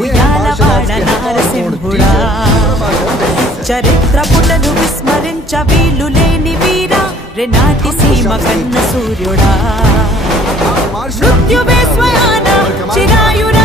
ఉయ్యాలవాడ నారసింహుడా చరిత్ర పుటలు విస్మరించ వీలు లేని వీరా రెనాటి సీమ కన్న సూర్యుడా మృత్యువే స్వయాన చిరాయుర